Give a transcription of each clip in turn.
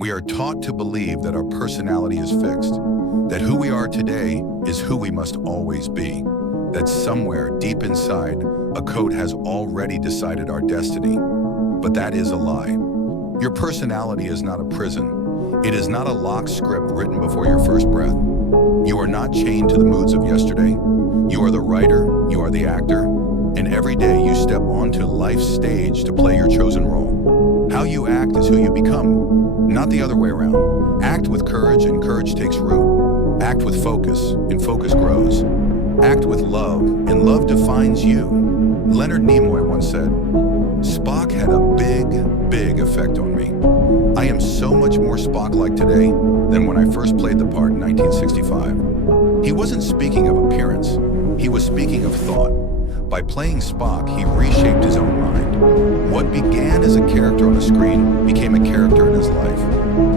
We are taught to believe that our personality is fixed, that who we are today is who we must always be, that somewhere deep inside, a code has already decided our destiny. But that is a lie. Your personality is not a prison. It is not a locked script written before your first breath. You are not chained to the moods of yesterday. You are the writer, you are the actor, and every day you step onto life's stage to play your chosen role. How you act is who you become, not the other way around. Act with courage and courage takes root. Act with focus and focus grows. Act with love and love defines you. Leonard Nimoy once said, Spock had a big effect on me. I am so much more Spock-like today than when I first played the part in 1965. He wasn't speaking of appearance, he was speaking of thought. By playing Spock, he reshaped his own mind. What began as a character on a screen became a character in his life.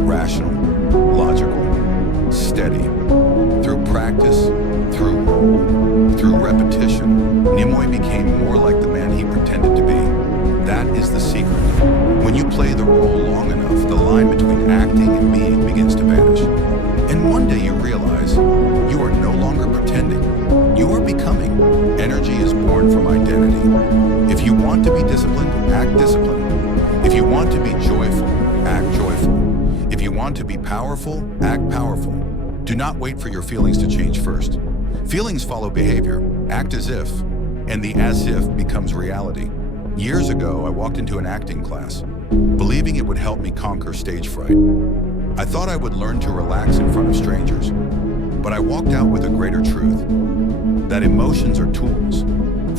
Rational, logical, steady. Through practice, through role, through repetition, Nimoy became more like the man he pretended to be. That is the secret. When you play the role long enough, the line between acting and being begins to vanish. And one day you realize you are no longer pretending. You are becoming. Energy is born from identity. If you want to be disciplined, act disciplined. If you want to be joyful, act joyful. If you want to be powerful, act powerful. Do not wait for your feelings to change first. Feelings follow behavior. Act as if, and the as if becomes reality. Years ago, I walked into an acting class, believing it would help me conquer stage fright. I thought I would learn to relax in front of strangers, but I walked out with a greater truth, that emotions are tools.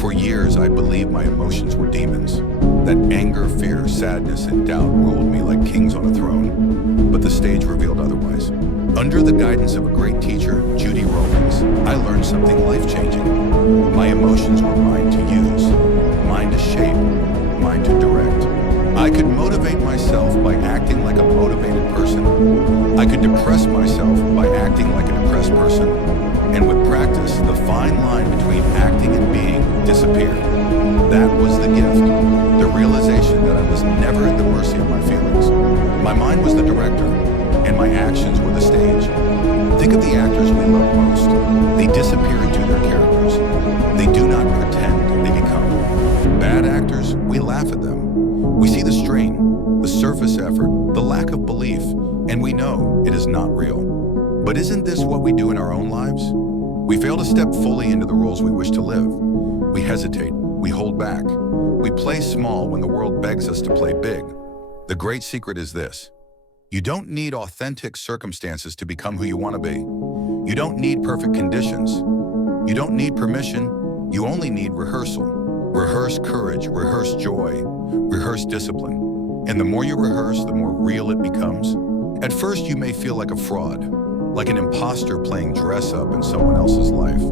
For years, I believed my emotions were demons, that anger, fear, sadness, and doubt ruled me like kings on a throne, but the stage revealed otherwise. Under the guidance of a great teacher, Judy Rollins, I learned something life-changing. My emotions were mine to use, mine to shape, mine to direct. I could motivate myself by acting like a motivated person. I could depress myself by acting like a depressed person. And with practice, the fine line between acting and being disappeared. That was the gift, the realization that I was never at the mercy of my feelings. My mind was the director, and my actions were the stage. Think of the actors we love most. They disappear into their characters. They do not pretend, they become. Bad actors, we laugh at them. We see the strain, the surface effort, the lack of belief, and we know it is not real. But isn't this what we do in our own lives? We fail to step fully into the roles we wish to live. We hesitate, we hold back. We play small when the world begs us to play big. The great secret is this. You don't need authentic circumstances to become who you want to be. You don't need perfect conditions. You don't need permission. You only need rehearsal. Rehearse courage, rehearse joy, rehearse discipline. And the more you rehearse, the more real it becomes. At first, you may feel like a fraud, like an imposter playing dress up in someone else's life.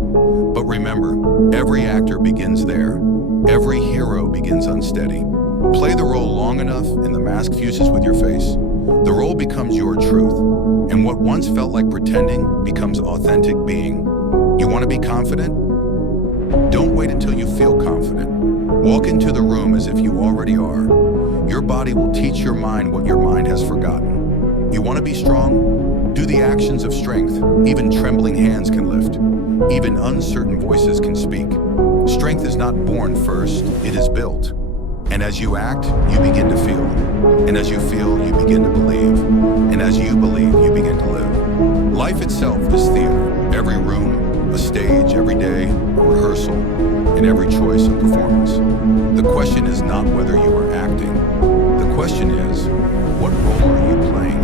But remember, every actor begins there. Every hero begins unsteady. Play the role long enough and the mask fuses with your face. The role becomes your truth, and what once felt like pretending becomes authentic being. You want to be confident? Don't wait until you feel confident. Walk into the room as if you already are. Your body will teach your mind what your mind has forgotten. You want to be strong? Do the actions of strength. Even trembling hands can lift. Even uncertain voices can speak. Strength is not born first, it is built. And as you act, you begin to feel. And as you feel, you begin to believe. And as you believe, you begin to live. Life itself is theater. Every room, a stage, every day, a rehearsal, and every choice a performance. The question is not whether you are acting. The question is, what role are you playing?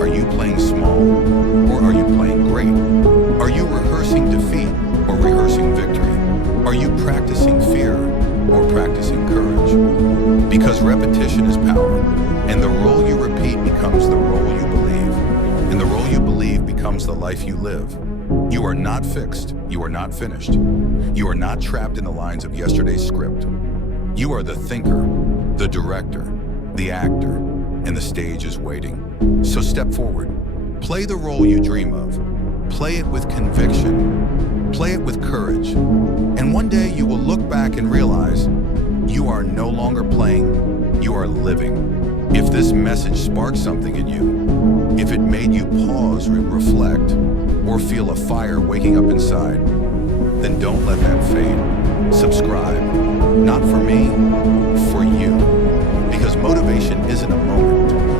Are you playing small, or are you playing great? Are you rehearsing defeat, or rehearsing victory? Are you practicing fear, or practicing courage? Because repetition is power, and the role you repeat becomes the role you believe, and the role you believe becomes the life you live. You are not fixed, you are not finished. You are not trapped in the lines of yesterday's script. You are the thinker, the director, the actor, and the stage is waiting. So step forward, play the role you dream of, play it with conviction, play it with courage, and one day you will look back and realize you are no longer playing, you are living. If this message sparks something in you, pause, reflect, or feel a fire waking up inside, then don't let that fade. Subscribe, not for me, for you. Because motivation isn't a moment.